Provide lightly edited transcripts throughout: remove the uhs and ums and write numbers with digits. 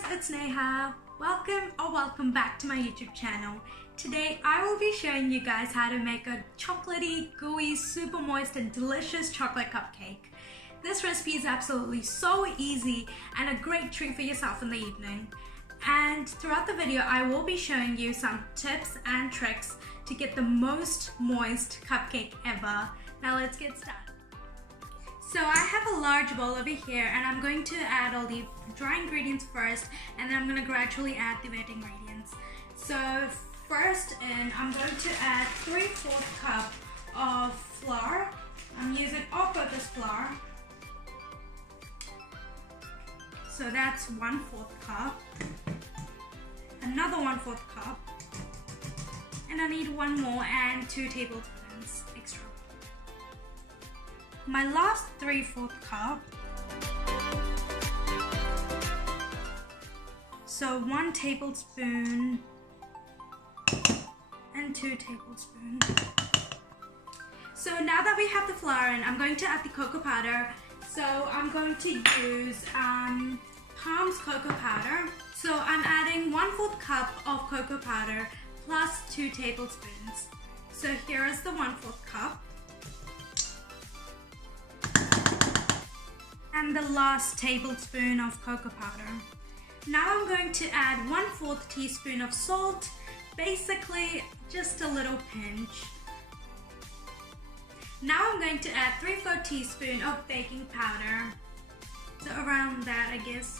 guys, it's Neha. Welcome back to my YouTube channel. Today I will be showing you guys how to make a chocolatey, gooey, super moist and delicious chocolate cupcake. This recipe is absolutely so easy and a great treat for yourself in the evening. And throughout the video I will be showing you some tips and tricks to get the most moist cupcake ever. Now let's get started. So I have a large bowl over here and I'm going to add all the dry ingredients first, and then I'm going to gradually add the wet ingredients. So first I'm going to add 3/4 cup of flour. I'm using all-purpose flour. So that's 1/4 cup. Another 1/4 cup. And I need one more and 2 tablespoons extra. My last 3/4 cup. So 1 tablespoon and 2 tablespoons. So now that we have the flour in, I'm going to add the cocoa powder. So I'm going to use Tbs Cocoa Powder. So I'm adding 1/4 cup of cocoa powder plus 2 tablespoons. So here is the 1/4 cup. And the last tablespoon of cocoa powder. Now I'm going to add 1/4 teaspoon of salt, basically just a little pinch. Now I'm going to add 3/4 teaspoon of baking powder, so around that I guess.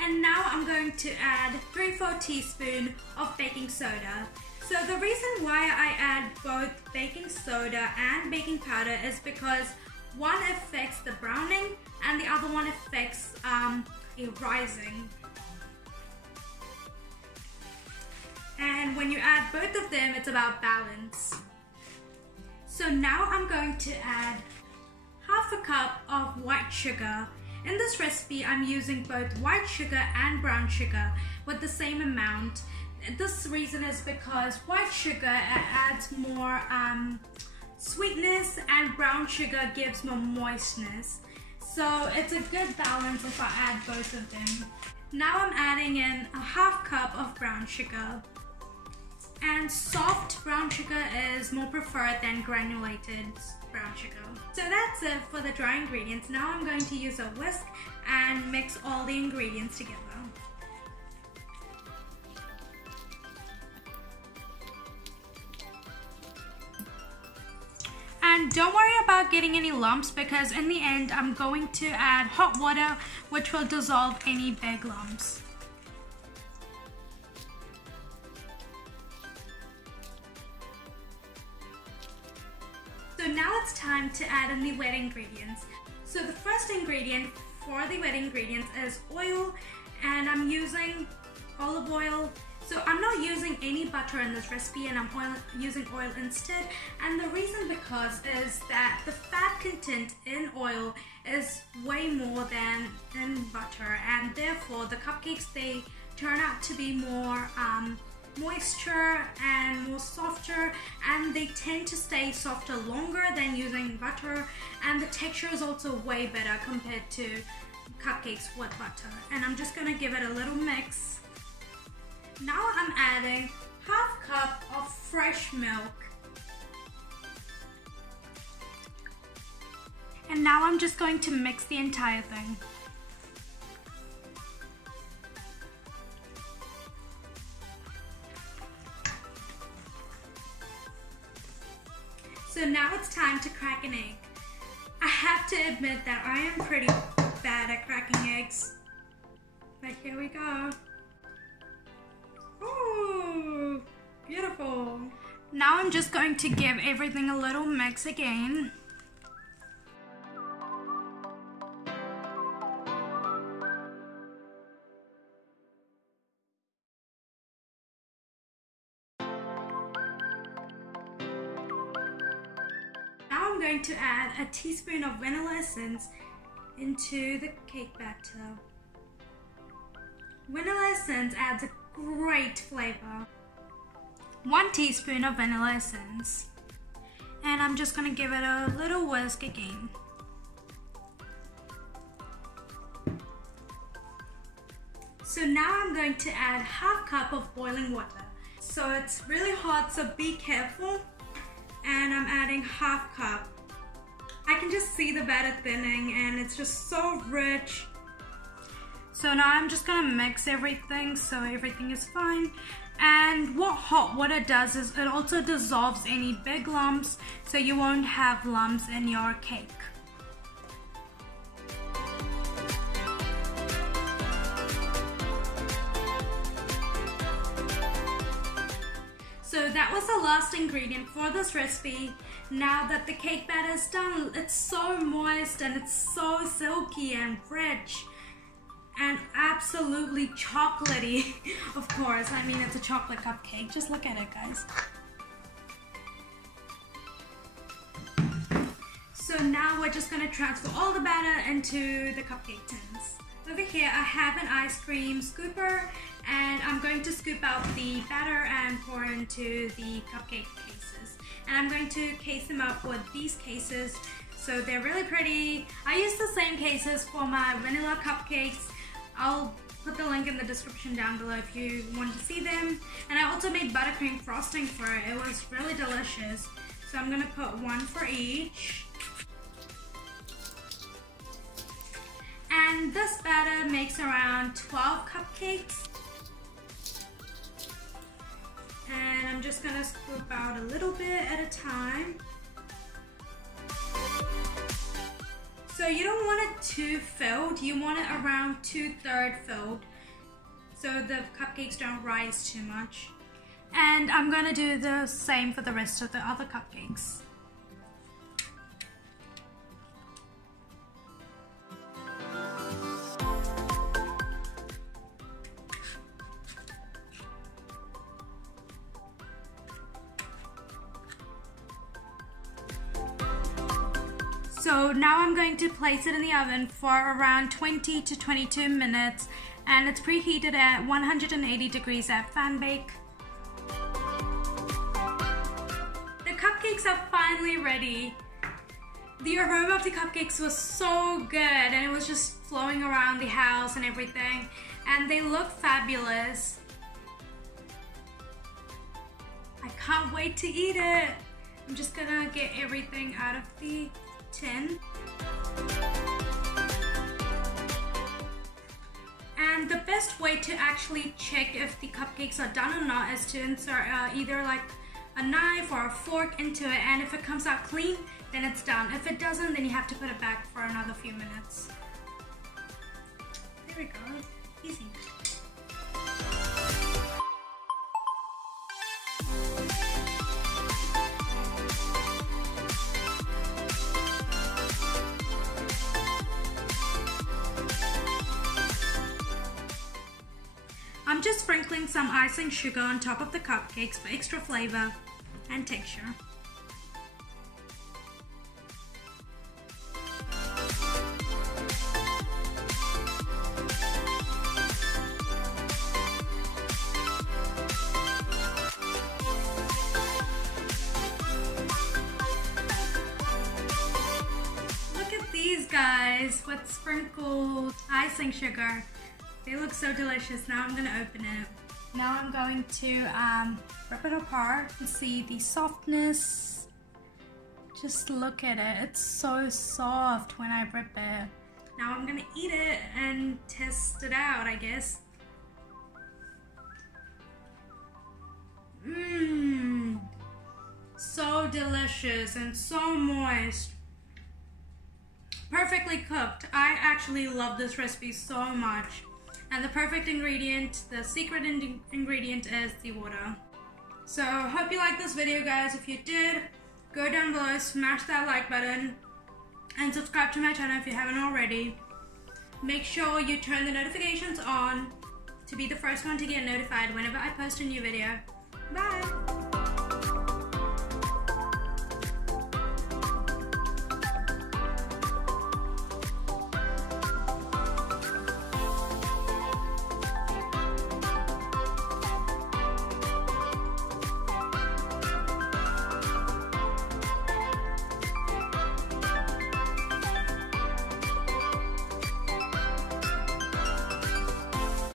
And now I'm going to add 3/4 teaspoon of baking soda. So the reason why I add both baking soda and baking powder is because one affects the browning and the other one affects the rising. And when you add both of them, it's about balance. So now I'm going to add 1/2 cup of white sugar. In this recipe, I'm using both white sugar and brown sugar with the same amount. This reason is because white sugar adds more sweetness and brown sugar gives more moistness. So it's a good balance if I add both of them. Now I'm adding in 1/2 cup of brown sugar. And soft brown sugar is more preferred than granulated brown sugar. So that's it for the dry ingredients. Now I'm going to use a whisk and mix all the ingredients together. And don't worry about getting any lumps, because in the end I'm going to add hot water which will dissolve any big lumps. So now it's time to add in the wet ingredients. So the first ingredient for the wet ingredients is oil, and I'm using olive oil. So I'm not using any butter in this recipe, and I'm using oil instead. And the reason because is that the fat content in oil is way more than in butter, and therefore the cupcakes, they turn out to be more moisture and more softer, and they tend to stay softer longer than using butter, and the texture is also way better compared to cupcakes with butter. And I'm just gonna give it a little mix. Now I'm adding 1/2 cup of fresh milk. And now I'm just going to mix the entire thing. So now it's time to crack an egg. I have to admit that I am pretty bad at cracking eggs. But here we go. Ooh, beautiful. Now I'm just going to give everything a little mix again. I'm going to add a teaspoon of vanilla essence into the cake batter. Vanilla essence adds a great flavor. 1 teaspoon of vanilla essence. And I'm just going to give it a little whisk again. So now I'm going to add half cup of boiling water. So it's really hot, so be careful. And I'm adding half cup. I can just see the batter thinning and it's just so rich. So now I'm just gonna mix everything so everything is fine. And what hot water does is it also dissolves any big lumps so you won't have lumps in your cake. So that was the last ingredient for this recipe. Now that the cake batter is done, it's so moist and it's so silky and rich and absolutely chocolatey. Of course, I mean it's a chocolate cupcake. Just look at it, guys. So now we're just gonna transfer all the batter into the cupcake tins. Over here I have an ice cream scooper and I'm going to scoop out the batter and pour it into the cupcake cases. And I'm going to case them up with these cases. So they're really pretty. I use the same cases for my vanilla cupcakes. I'll put the link in the description down below if you want to see them. And I also made buttercream frosting for it. It was really delicious. So I'm gonna put one for each. And this batter makes around 12 cupcakes. And I'm just gonna scoop out a little bit at a time. So you don't want it too filled, you want it around 2/3 filled so the cupcakes don't rise too much. And I'm gonna do the same for the rest of the other cupcakes. So now I'm going to place it in the oven for around 20 to 22 minutes and it's preheated at 180 degrees at fan bake. The cupcakes are finally ready. The aroma of the cupcakes was so good and it was just flowing around the house and everything and they look fabulous. I can't wait to eat it. I'm just gonna get everything out of the tin. And the best way to actually check if the cupcakes are done or not is to insert either like a knife or a fork into it, and if it comes out clean, then it's done. If it doesn't, then you have to put it back for another few minutes. There we go, easy. I'm just sprinkling some icing sugar on top of the cupcakes for extra flavor and texture. Look at these guys with sprinkled icing sugar. They look so delicious. Now I'm gonna open it. Now I'm going to rip it apart to see the softness. Just look at it. It's so soft when I rip it. Now I'm gonna eat it and test it out, I guess. Mmm. So delicious and so moist. Perfectly cooked. I actually love this recipe so much. And the perfect ingredient, the secret ingredient is the water. So hope you liked this video, guys. If you did, go down below, smash that like button and subscribe to my channel if you haven't already. Make sure you turn the notifications on to be the first one to get notified whenever I post a new video. Bye!